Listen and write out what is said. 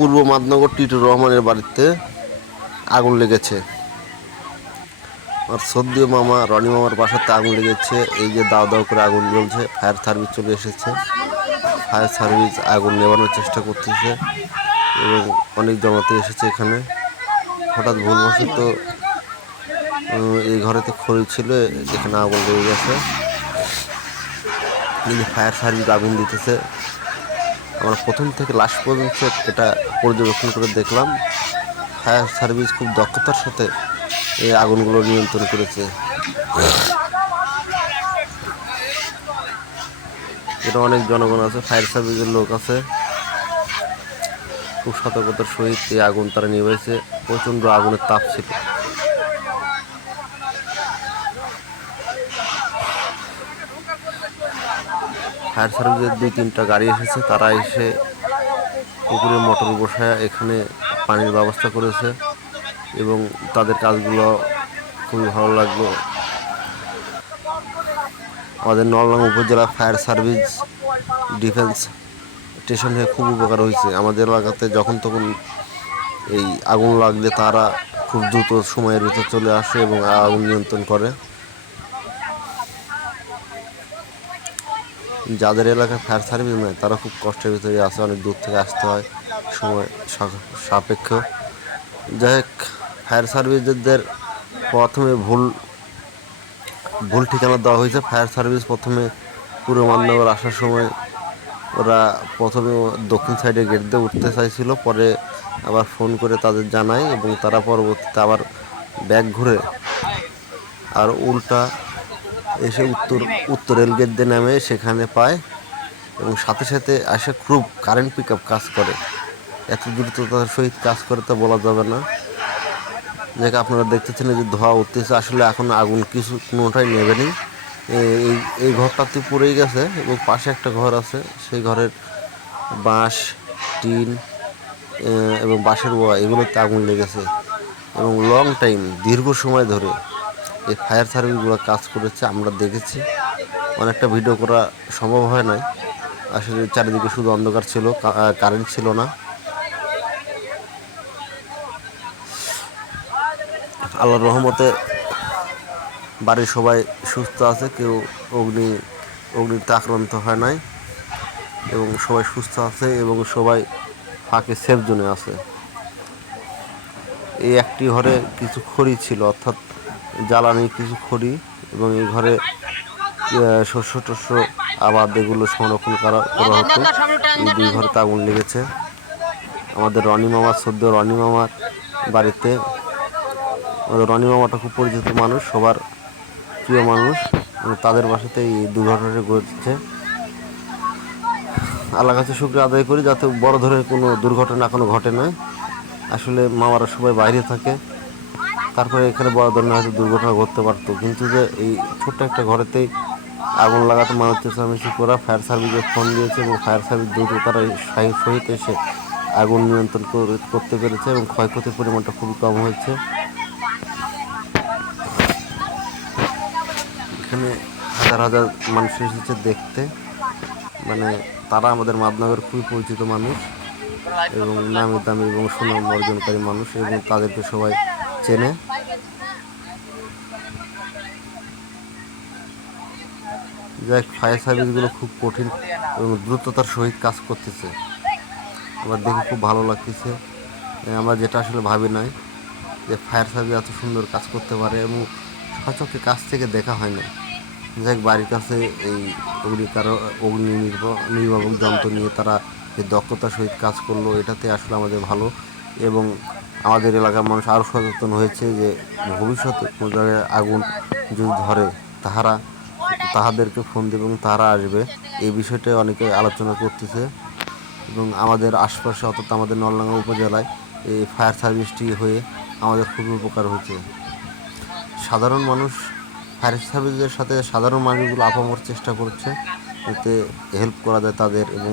পূর্ব মাদনগর টিটুর রহমানের বাড়িতে আগুন লেগেছে। আর সদ্য মামা, রনি মামার বাসাতে আগুন লেগেছে। এই যে দাও দাও করে আগুন জ্বলছে, ফায়ার সার্ভিস চলে এসেছে। ফায়ার সার্ভিস আগুন নেভানোর চেষ্টা করতেছে এবং অনেক জমাতে এসেছে এখানে। হঠাৎ ভুলবশত এই ঘরেতে খড়ি ছিল, এখানে আগুন লেগে গেছে। ফায়ার সার্ভিস আগুন দিতেছে। আমরা প্রথম থেকে লাস্ট পর্যন্ত এটা পর্যবেক্ষণ করে দেখলাম। ফায়ার সার্ভিস খুব দক্ষতার সাথে এই আগুনগুলো নিয়ন্ত্রণ করেছে। এটা অনেক জনগণ আছে, ফায়ার সার্ভিসের লোক আছে। খুব সতর্কতার সহিত এই আগুন তারা নিভাইছে। প্রচণ্ড আগুনের তাপ ছিল। ফায়ার সার্ভিসের দুই, তিনটা গাড়ি এসেছে। তারা এসে পুকুরে মোটর বসায়, এখানে পানির ব্যবস্থা করেছে এবং তাদের কাজগুলো খুবই ভালো লাগল। আমাদের নললাম উপজেলা ফায়ার সার্ভিস ডিফেন্স স্টেশন হয়ে খুব উপকার হয়েছে। আমাদের এলাকাতে যখন তখন এই আগুন লাগলে তারা খুব দ্রুত সময়ের ভিতর চলে আসে এবং আগুন নিয়ন্ত্রণ করে। যাদের এলাকায় ফায়ার সার্ভিস নয় তারা খুব কষ্টের ভিতরে আছে, অনেক দূর থেকে আসতে হয়, সময় সাপেক্ষ। যাই হোক ফায়ার সার্ভিসদের প্রথমে ভুল ভুল ঠিকানা দেওয়া হয়েছে। ফায়ার সার্ভিস প্রথমে পুরো মান্যগর আসার সময় ওরা প্রথমে দক্ষিণ সাইডে গেট দিয়ে উঠতে চাইছিল, পরে আবার ফোন করে তাদের জানায় এবং তারা পরবর্তীতে আবার ব্যাগ ঘুরে। আর উল্টা এসে উত্তর উত্তর রেল গেট দিয়ে নামে সেখানে পায় এবং সাথে সাথে আসে খুব কারেন্ট পিক কাজ করে। এত দ্রুততার সহিত কাজ করে তা বলা যাবে না। যাকে, আপনারা দেখতেছেন যে ধোয়া উঠতেছে। আসলে এখন আগুন কিছু কোনোটাই নেবেনি এই এই ঘরটাতে পড়েই গেছে এবং পাশে একটা ঘর আছে। সেই ঘরের বাঁশ, টিন এবং বাঁশের ওয়া, এগুলোতে আগুন লেগেছে। এবং লং টাইম দীর্ঘ সময় ধরে এই ফায়ার সার্ভিসগুলো কাজ করেছে, আমরা দেখেছি। অনেকটা ভিডিও করা সম্ভব হয় নাই। আসলে চারিদিকে শুধু অন্ধকার ছিল কারেন্ট ছিল না। আল্লাহর রহমতে বাড়ির সবাই সুস্থ আছে, কেউ অগ্নি, অগ্নিতে আক্রান্ত হয় নাই। এবং সবাই সুস্থ আছে এবং সবাই ফাঁকে সেফ জোনে আছে। এই একটি ঘরে কিছু খড়ি ছিল, অর্থাৎ জ্বালানি কিছু খড়ি এবং এই ঘরে শস্য টস্য, আবাদ এগুলো সংরক্ষণ করা করা হতো। এই দুই ঘরে আগুন লেগেছে। আমাদের রনি মামার সদ্য রনি মামার বাড়িতে। আমাদের রনি মামাটা খুব পরিচিত মানুষ, সবার প্রিয় মানুষ। তাদের বাসাতে এই দুর্ঘটনাটা ঘটেছে। আল্লাহ কাছে শুক্রিয়া আদায় করি, যাতে বড় ধরনের কোনো দুর্ঘটনা এখনও ঘটে না আসলে মামারা সবাই বাইরে থাকে। তারপরে এখানে বড় ধরনের হয়তো দুর্ঘটনা ঘটতে পারতো। কিন্তু যে এই ছোট্ট একটা ঘরেতেই আগুন লাগাতে চেঁচামেচি করা ফায়ার সার্ভিসে ফোন দিয়েছে এবং ফায়ার সার্ভিস দ্রুত তারা সাহি- সহিত এসে আগুন নিয়ন্ত্রণ করতে পেরেছে এবং ক্ষয়ক্ষতির পরিমাণটা খুবই কম হয়েছে। এখানে হাজার হাজার মানুষ এসেছে দেখতে। মানে তারা আমাদের মাদনগর খুবই পরিচিত মানুষ এবং নামি দামি এবং সুনাম অর্জনকারী মানুষ এবং তাদেরকে সবাই চেনে। যাই ফায়ার সার্ভিসগুলো খুব কঠিন এবং দ্রুততার সহিত কাজ করতেছে। আমার দেখে খুব ভালো লাগতেছে। আমরা যেটা আসলে ভাবি নাই যে ফায়ার সার্ভিস এত সুন্দর কাজ করতে পারে এবং সচক্ষে কাছ থেকে দেখা হয় না। যাই বাড়ির কাছে এই অগ্নিকার, অগ্নি নির্ব- নির্বাপক যন্ত্র নিয়ে তারা যে দক্ষতার সহিত কাজ করল, এটাতে আসলে আমাদের ভালো এবং আমাদের এলাকার মানুষ আরও সচেতন হয়েছে যে ভবিষ্যতে কোনো জায়গায় আগুন যদি ধরে, তাহারা তাহাদেরকে ফোন দেবে এবং তারা আসবে। এই বিষয়টা অনেকে আলোচনা করতেছে এবং আমাদের আশপাশে, অর্থাৎ আমাদের নলডাঙ্গা উপজেলায় এই ফায়ার সার্ভিসটি হয়ে আমাদের খুবই উপকার হয়েছে। সাধারণ মানুষ ফায়ার সার্ভিসের সাথে সাধারণ মানুষগুলো আপামর চেষ্টা করছে যাতে হেল্প করা যায় তাদের এবং